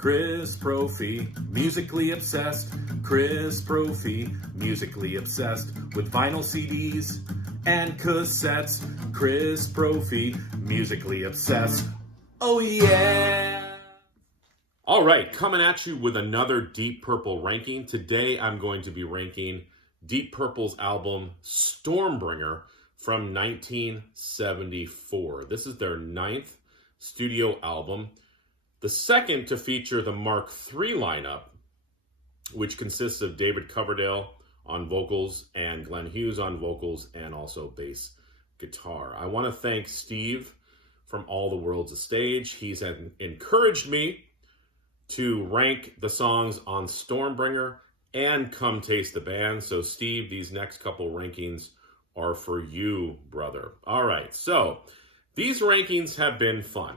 Chris Prophy, musically obsessed. Chris Prophy, musically obsessed with vinyl CDs and cassettes. Chris Prophy, musically obsessed. Oh yeah! All right, coming at you with another Deep Purple ranking. Today I'm going to be ranking Deep Purple's album Stormbringer from 1974. This is their 9th studio album, the second to feature the Mark III lineup, which consists of David Coverdale on vocals and Glenn Hughes on vocals and also bass guitar. I want to thank Steve from All the World's a Stage. He's encouraged me to rank the songs on Stormbringer and Come Taste the Band. So Steve, these next couple rankings are for you, brother. All right, so these rankings have been fun.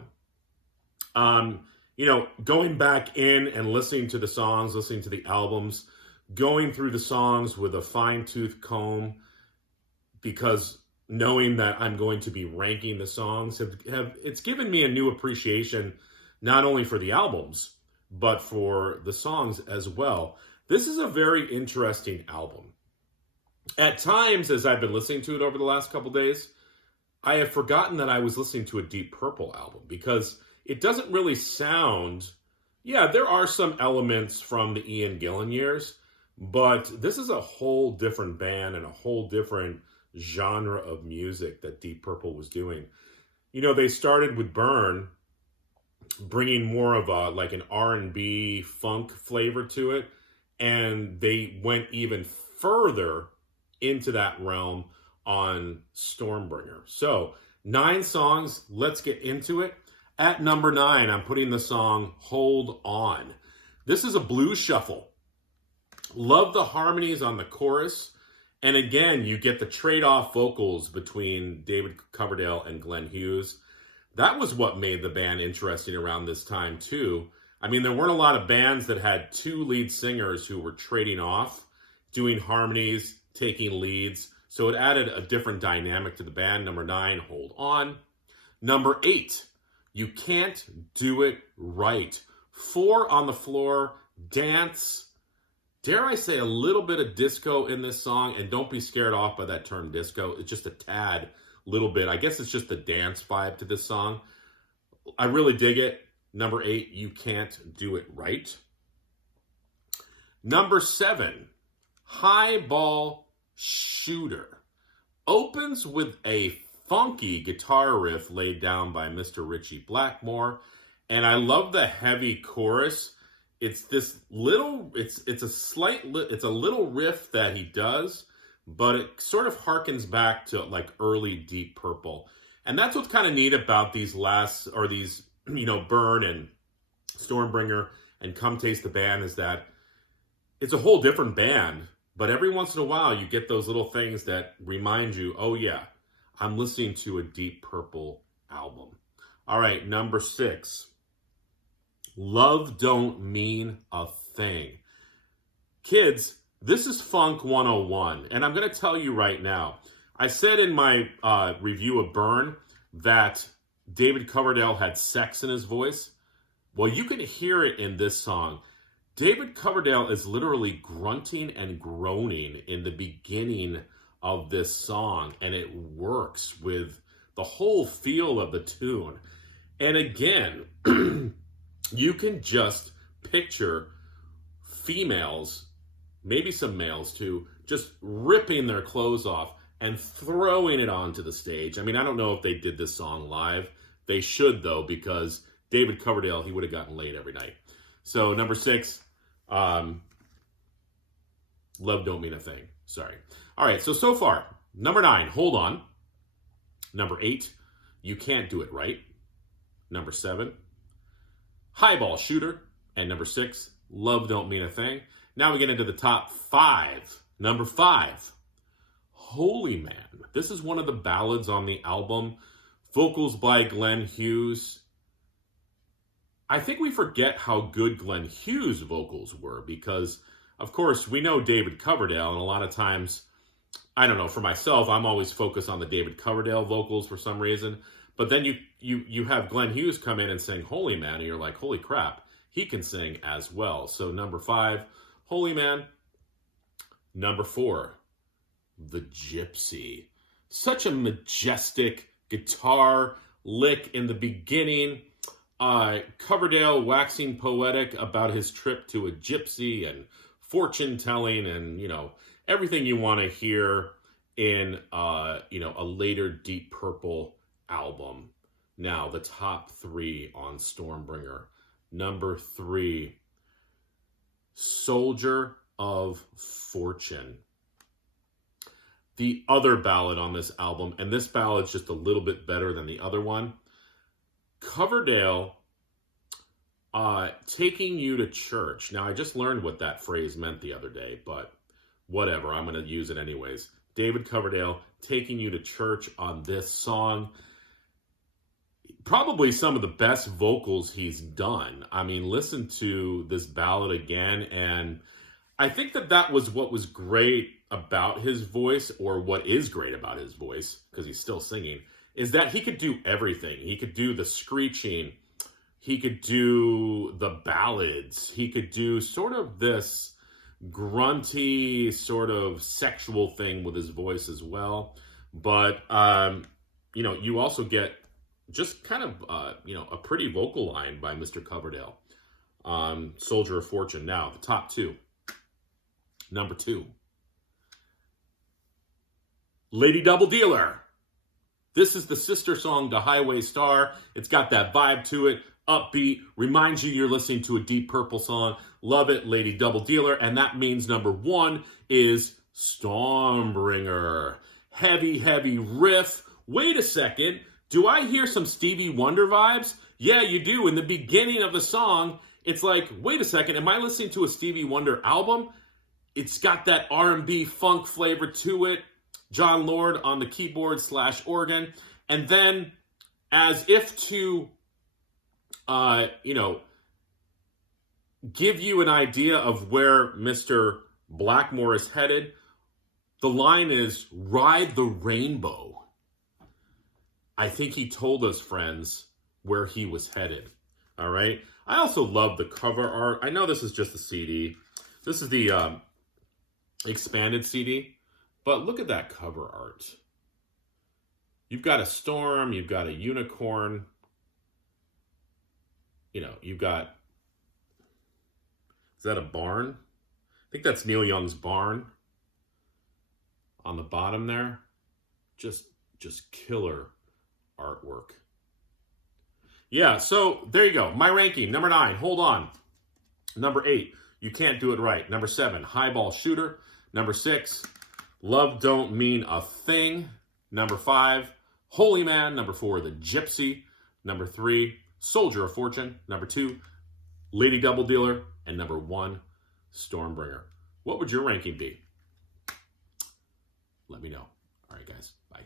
Going back in and listening to the songs, listening to the albums, going through the songs with a fine-tooth comb, because knowing that I'm going to be ranking the songs, it's given me a new appreciation, not only for the albums, but for the songs as well. This is a very interesting album. At times, as I've been listening to it over the last couple days, I have forgotten that I was listening to a Deep Purple album, because it doesn't really sound... Yeah, there are some elements from the Ian Gillan years, but this is a whole different band and a whole different genre of music that Deep Purple was doing. They started with Burn, bringing more of an R&B funk flavor to it, and they went even further into that realm on Stormbringer. So, 9 songs, let's get into it. At number 9, I'm putting the song Hold On. This is a blues shuffle. Love the harmonies on the chorus. And again, you get the trade-off vocals between David Coverdale and Glenn Hughes. That was what made the band interesting around this time, too. I mean, there weren't a lot of bands that had 2 lead singers who were trading off, doing harmonies, taking leads. So it added a different dynamic to the band. Number 9, Hold On. Number 8, You Can't Do It Right. 4 on the floor, dance. Dare I say a little bit of disco in this song, and don't be scared off by that term disco. It's just a tad, little bit. I guess it's just the dance vibe to this song. I really dig it. Number 8, You Can't Do It Right. Number 7, Highball Shooter. Opens with a funky guitar riff laid down by Mr. Ritchie Blackmore, and I love the heavy chorus. It's this little, it's a little riff that he does, but it sort of harkens back to like early Deep Purple. And that's what's kind of neat about these Burn and Stormbringer and Come Taste the Band, is that it's a whole different band, but every once in a while you get those little things that remind you, oh yeah, I'm listening to a Deep Purple album. All right, number 6. Love Don't Mean a Thing. Kids, this is Funk 101, and I'm going to tell you right now. I said in my review of Burn that David Coverdale had sex in his voice. Well, you can hear it in this song. David Coverdale is literally grunting and groaning in the beginning of this song, and it works with the whole feel of the tune. And again, you can just picture females, maybe some males too, just ripping their clothes off and throwing it onto the stage. I mean, I don't know if they did this song live. They should, though, because David Coverdale, he would have gotten laid every night. So number 6, Love Don't Mean a Thing. Sorry. All right, so far, number 9, Hold On. Number 8, You Can't Do It Right. Number 7, Highball Shooter. And number 6, Love Don't Mean a Thing. Now we get into the top 5. Number 5, Holy Man. This is one of the ballads on the album. Vocals by Glenn Hughes. I think we forget how good Glenn Hughes' vocals were, because, of course, we know David Coverdale, and a lot of times, I don't know, for myself, I'm always focused on the David Coverdale vocals for some reason. But then you have Glenn Hughes come in and sing Holy Man, and you're like, holy crap, he can sing as well. So number 5, Holy Man. Number 4, The Gypsy. Such a majestic guitar lick in the beginning. Coverdale waxing poetic about his trip to a gypsy and fortune telling and, everything you want to hear in, a later Deep Purple album. Now, the top 3 on Stormbringer. Number 3, Soldier of Fortune. The other ballad on this album, and this ballad's just a little bit better than the other one. Coverdale, taking you to church. Now, I just learned what that phrase meant the other day, but whatever, I'm going to use it anyways. David Coverdale, taking you to church on this song. Probably some of the best vocals he's done. I mean, listen to this ballad again, and I think that was what was great about his voice, or what is great about his voice, because he's still singing, is that he could do everything. He could do the screeching, he could do the ballads, he could do sort of this grunty, sort of sexual thing with his voice as well. But, you also get just kind of, a pretty vocal line by Mr. Coverdale. Soldier of Fortune. Now, the top 2. Number 2, Lady Double Dealer. This is the sister song to Highway Star. It's got that vibe to it, upbeat, reminds you you're listening to a Deep Purple song. Love it, Lady Double Dealer. And that means number 1 is Stormbringer. Heavy, heavy riff. Wait a second. Do I hear some Stevie Wonder vibes? Yeah, you do. In the beginning of the song, it's like, wait a second, am I listening to a Stevie Wonder album? It's got that R&B funk flavor to it. John Lord on the keyboard / organ. And then, as if to, give you an idea of where Mr. Blackmore is headed, the line is, "Ride the rainbow." I think he told us, friends, where he was headed. All right? I also love the cover art. I know this is just a CD. This is the expanded CD. But look at that cover art. You've got a storm. You've got a unicorn. You've got... Is that a barn? I think that's Neil Young's barn. On the bottom there. Just killer artwork. Yeah, so there you go. My ranking. Number 9, Hold On. Number 8, You Can't Do It Right. Number 7, Highball Shooter. Number 6, Love Don't Mean a Thing. Number 5, Holy Man. Number 4, The Gypsy. Number 3, Soldier of Fortune. Number 2, Lady Double Dealer. And number 1, Stormbringer. What would your ranking be? Let me know. All right, guys. Bye.